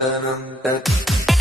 and I'm back.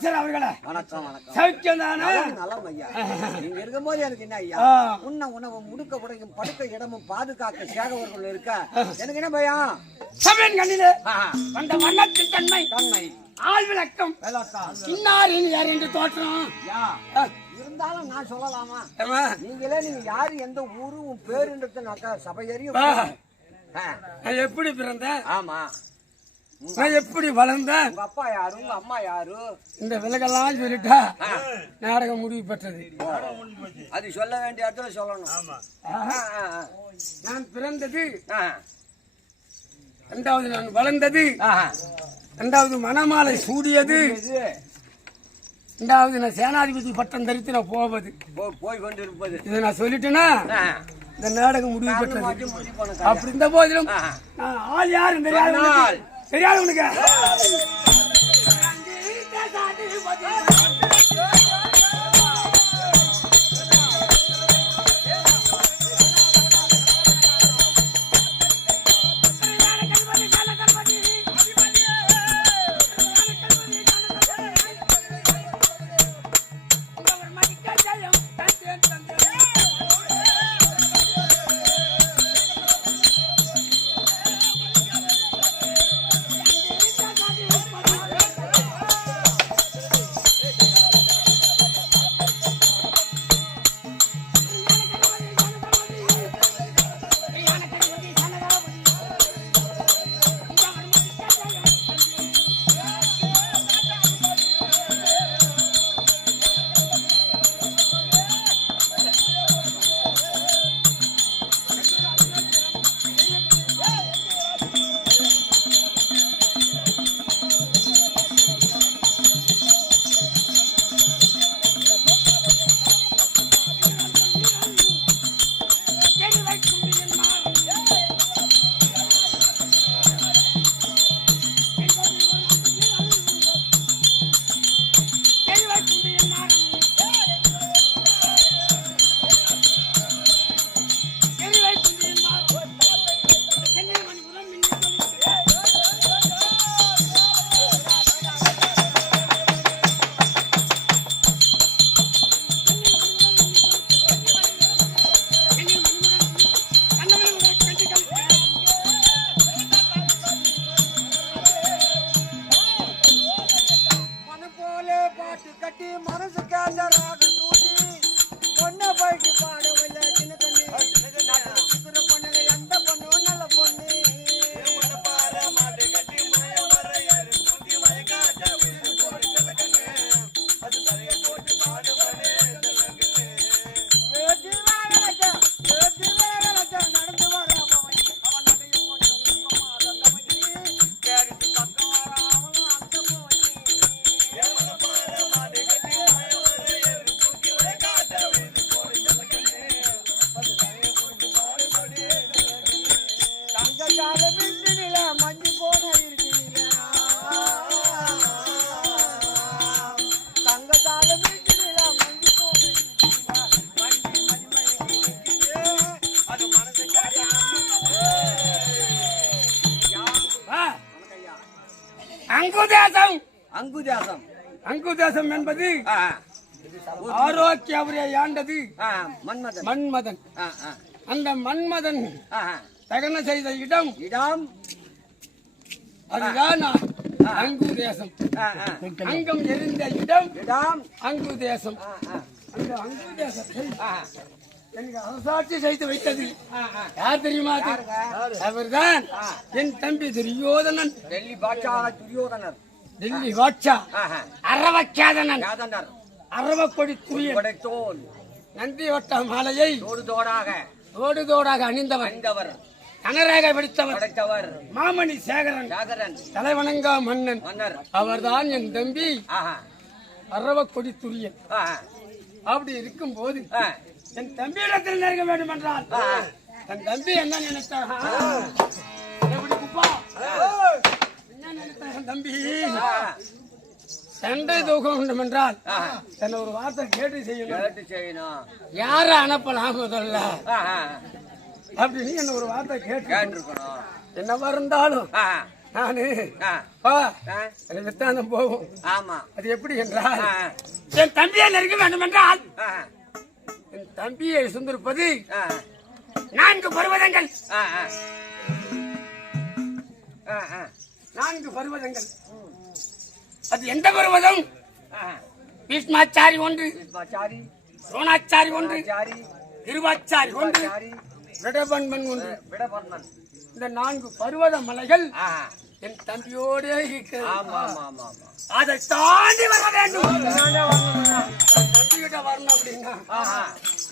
அமைச்சர் அவர்களே. வணக்கம் வணக்கம். சௌக்கியம் தானே நலம் ஐயா. நீங்க இருக்கும்போது எனக்கு என்ன ஐயா. உண்ண உணவு முடுக்க உடையும் படுக்க இடமும் பாதுகாக்க சேகவர்கள் இருக்க. எனக்கு என்ன பயம் சபையின் கண்ணிலே ஆ, வந்த வண்ணத்தின் தன்மை தன்மை. ஆள் விளக்கம். யார் என்று தோற்றம். இருந்தாலும் நான் சொல்லலாமா? நீங்களே நீங்க யாரு எந்த ஊரு உன் பேருன்றது சபையறியும் எப்படி பிறந்தேன்? ஆமா. நான் எப்படி வளர்ந்தேன்? உங்க அப்பா யாரு? உங்க அம்மா யாரு? இந்த விலகெல்லாம் சொல்லிட்டா நாடகம் முடிவு பெற்றது. அது சொல்ல வேண்டிய இடத்துல சொல்லணும். நான் பிறந்தது ஆ, இரண்டாவது நான் வளர்ந்தது. ஆ. இரண்டாவது மணமாலை சூடியது. இது இரண்டாவது நான் சேனாதிபதி பட்டம் தரித்து நான் போவது. போ- போய் கொண்டிருப்பது. இதை நான் சொல்லிட்டேன்னா. இந்த நாடகம் முடிவு பெற்றது. அப்படி இருந்த போதிலும். நான் ஆள் யாரு தெரியாது சரியா உனக்கு? அங்குதேசம் என்பது ஆரோக்கிய அவரை ஆண்டது மன்மதன். மன்மதன். அந்த மன்மதன். தகன செய்த இடம் இடம்? அதுதான் அங்குதேசம் ஆ, ஆ. அங்கம் எரிந்த இடம் இடம்? அங்குதேசம் ஆ, ஆ, அந்த அங்குதேசத்தை ஆ, எனக்கு அரசாட்சி செய்து வைத்தது. யார் தெரியுமா? அவர்தான். என் தம்பி துரியோதனன். டெல்லி பாட்சா துரியோதனர். டெல்லி வாட்சா ஆஹா. அரவக்காதனன் யாதனர்? அரவக்கொடி துரியன் கொடைத்தோன் நந்தி வட்ட மாலையை தோடு தோடாக தோடு தோடாக அணிந்தவன். அணிந்தவர். கனராக படித்தவன் படைத்தவர். மாமணி சேகரன். ஜாகரன் தலைவணங்கா மன்னன். மன்னர். அவர்தான் என் தம்பி. ஆஹா. அரவக்கொடி துரியன். அப்படி இருக்கும் போது. என் தம்பியிடத்தில் நெருங்க வேண்டும் என்றால். என் தம்பி என்ன நினைத்தான் எப்படி குப்பா? தம்பி. சண்டை தூக்க வேண்டும் என்றால். என்ன ஒரு வார்த்தை கேட்டு செய்யணும் செய்யணும் யார அனுப்பலாம் முதல்ல. அப்படின்னு என்ன ஒரு வார்த்தை கேட்டு என்னவா இருந்தாலும். நானு வித்தாந்தம் போகும் ஆமா அது எப்படி என்றால். என் தம்பியை நெருங்க வேண்டும் என்றால். என் தம்பியை சுந்தரிப்பது. நான்கு பருவதங்கள் ஆ. ஆ. ஆ. ஆ. நான்கு பருவதங்கள். அது எந்த பருவதம். பீஷ்மாச்சாரி ஒன்று துரோணாச்சாரி ஒன்று திருவாச்சாரி ஒன்று விடபன்மன் ஒன்று. விடபர்மன் இந்த நான்கு பருவத மலைகள். என் தம்பியோடே அதை தாண்டி வர வேண்டும். தம்பிகிட்ட வரணும் அப்படின்னா.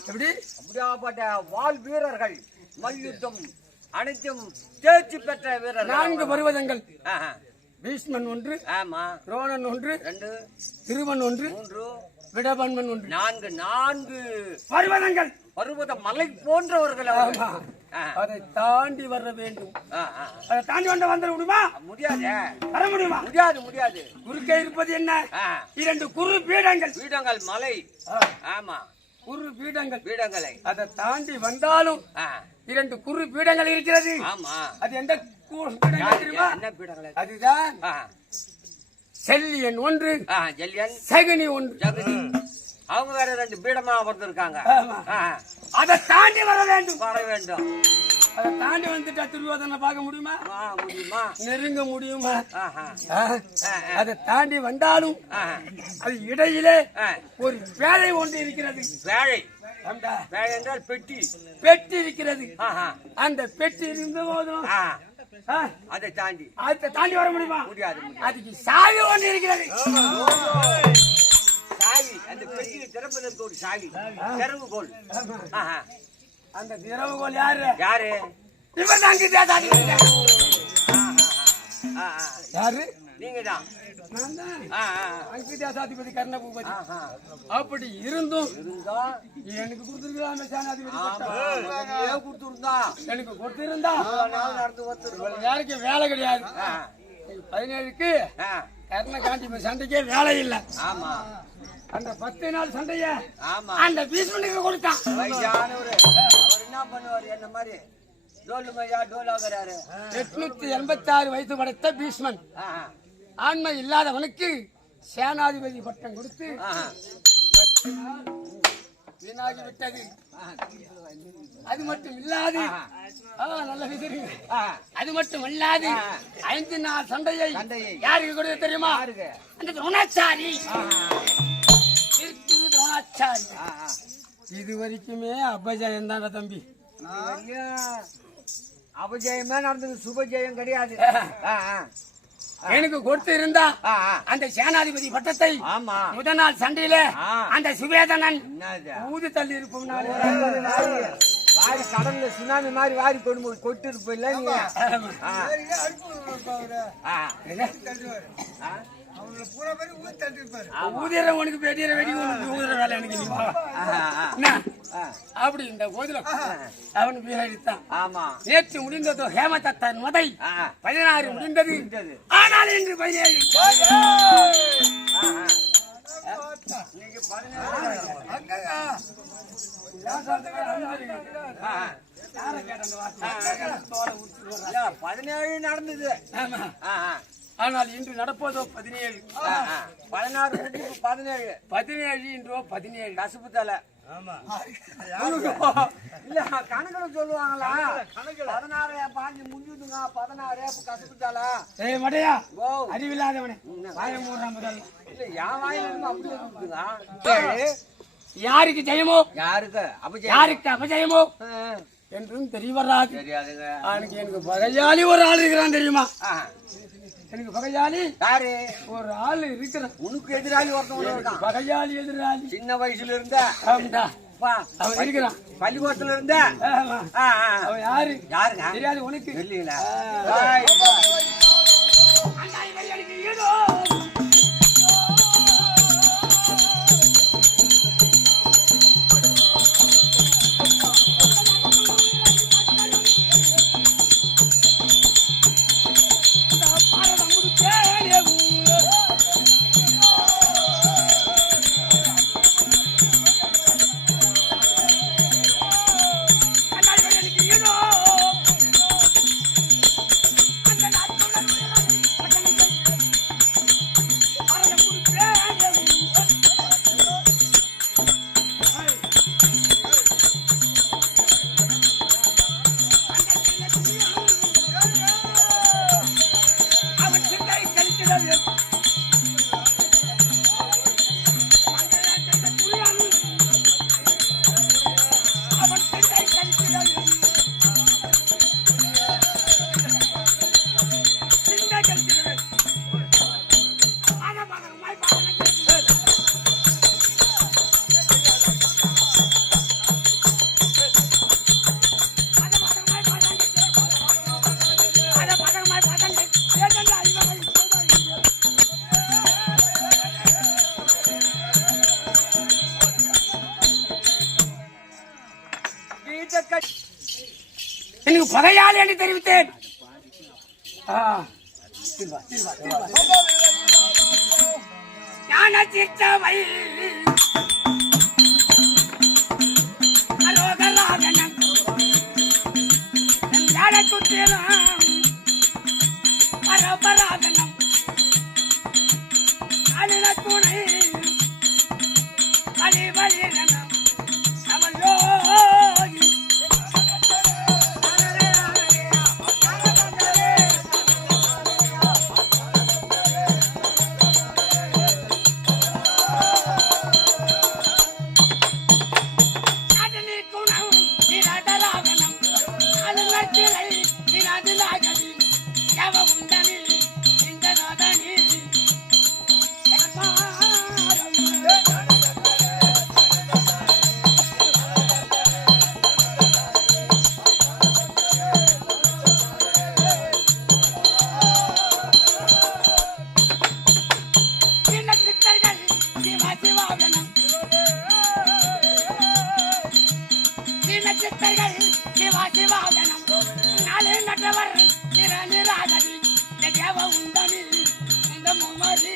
எப்படி? அப்படியாப்பட்ட வால் வீரர்கள் மல்யுத்தம் அனைத்தும் தேர்ச்சி பெற்ற வீரர்கள் நான்கு பருவதங்கள். பீஷ்மன் ஒன்று ஆமா. துரோணன் ஒன்று ரெண்டு திருவன் ஒன்று மூன்று விடபன்மன் ஒன்று. நான்கு நான்கு. பருவதங்கள். பருவத மலை போன்றவர்கள். ஆமா. அதை தாண்டி வர வேண்டும். அதை தாண்டி வந்து வந்துட முடியுமா? முடியாதே. வர முடியுமா? முடியாது முடியாது. குறுக்கே இருப்பது என்ன. இரண்டு குறு பீடங்கள். பீடங்கள் மலை. ஆமா. குறு பீடங்கள். பீடங்களை. அதை தாண்டி வந்தாலும். இரண்டு குறு பீடங்கள் இருக்கிறது. ஆமா. அது எந்த அதுதான். செல்லியன் ஒன்று சகுனி ஒன்று. ஜகுதி அவங்க வேற ரெண்டு பீடமா வந்திருக்காங்க. அதை தாண்டி வர வேண்டும். வர வேண்டும். அதை தாண்டி வந்துட்டா துரியோதனை பார்க்க முடியுமா? முடியுமா? நெருங்க முடியுமா? அதை தாண்டி வந்தாலும். அது இடையிலே. ஒரு வேலை ஒன்று இருக்கிறது. வேலை. என்றால் பெட்டி. பெட்டி இருக்கிறது. அந்த பெட்டி இருந்த போதும் அதை தாண்டி. அதை தாண்டி வர முடியுமா? முடியாது. அதுக்கு சாவி ஒன்று இருக்கிறது. சாவி. அந்த பெட்டியை திறப்பதற்கு ஒரு சாவி. திறவுகோல். அந்த திரவுகோல் யாரு? யாரு? இவர் தேதாதி ஆ, ஆ. யாரு? நீங்க தான். தான். அங்கிதாசாதிபதி கர்ணபூபதி. அப்படி இருந்தும் இருந்தா? எனக்கு கொடுத்துருக்கலாமே சேனாதிபதி கொடுத்திருந்தா? எனக்கு கொடுத்திருந்தா? இவ்வளவு நாள் நடந்து வந்துருவோம் இவளுக்கு யாருக்கு வேலை கிடையாது? பதினேழுக்கு. கர்ண காண்டி சண்டைக்கே வேலை இல்லை. ஆமா. அந்த பத்து நாள் சண்டைய அந்த பீஷ்மனுக்கு கொடுத்தான். வயசானவரு. அவர் என்ன பண்ணுவாரு? என்ன மாதிரி? எட்நூத்தி எண்பத்தி ஆறு வயது படைத்த பீஷ்மன். ஆண்மை இல்லாதவனுக்கு சேனாதிபதி பட்டம் கொடுத்து வீணாகி விட்டது அது மட்டும் இல்லாது நல்ல. ஆஹா. அது மட்டும் இல்லாது ஐந்து நாள் சண்டையை. யாருக்கு கொடுத்து தெரியுமா? அந்த துரோணாச்சாரி. ஆஹா. இது வரைக்குமே அபஜயம் தான தம்பி? அபஜயமே நடந்தது சுபஜெயம் கிடையாது. ஆ, ஆ. எனக்கு கொடுத்து இருந்தா. அந்த சேனாதிபதி பட்டத்தை முதல் நாள் சண்டையில ஆ. அந்த சுவேதனன் ஊதி தள்ளி இருக்கும் நாளே. வாரி வாரி கடல்ல சுனாமி மாதிரி வாரி கொண்டு கொட்டு இருப்பில்ல நீ ஆமா. ஆ. ஆ. ஆ. அவங்கள பூரா பேர் ஊர் தட்டி இருப்பாரு. ஊதிர உனக்கு வெடிக்கிற வெடி உனக்கு ஊதுற வேலை எனக்கு நீ வா. என்ன? அப்படி இந்த போதிலும் அவன் வீரடித்தான். ஆமா. நேற்று முடிந்ததோ ஹேமதத்தன் மதை. பதினாறு முடிந்தது. முடிந்தது. ஆனால் இன்று பதினேழு. நீங்க பதினேழு நடந்தது. ஆமா. ஆனால் இன்று நடப்பதோ பதினேழு. பதினாறு பதினேழு. பதினேழு இன்றோ பதினேழு. கசுப்பு தலை. இல்ல கணக்குல சொல்லுவாங்களா? பதினாறு பாஞ்சு முடிஞ்சுதுங்க பதினாறு கசுப்பு தலை. ஏய் மடையா. ஓ அறிவில்லாதவனே. வாய மூடுறான் முதல்ல. இல்ல என் வாயில இருந்து இருக்குதுங்க யாருக்கு ஜெயமோ? யாருக்கு? அபிஜய் யாருக்கு அபஜயமோ? என்றும் தெரிய வராது தெரியாதுங்க. அவனுக்கு எனக்கு பகையாளி ஒரு ஆள் இருக்கிறான் தெரியுமா? எனக்கு பகையாளி யாரு? ஒரு ஆள் இருக்கிறான் உனக்கு எதிராளி ஒருத்தவங்க இருக்கான் பகையாளி எதிராளி. சின்ன வயசுல இருந்த அவன் இருக்கிறான். பள்ளிக்கூடத்துல இருந்த. அவன் யாரு? யாருங்க? தெரியாது உனக்கு. தெரியல. நன்றி தெரிவித்தேன். ஆ. திருவா, திருவா, திருவா. ஞான சித்தவை அலோகராகனம் ஞான குத்திரம் பரபராகனம் அலின துணை அலிவலிகனம் அவள் சித்தர்கள் சிவா சிவாகனம் நாளே நட்டவர் நிற தேவ உண்டனி இந்த மும்மதி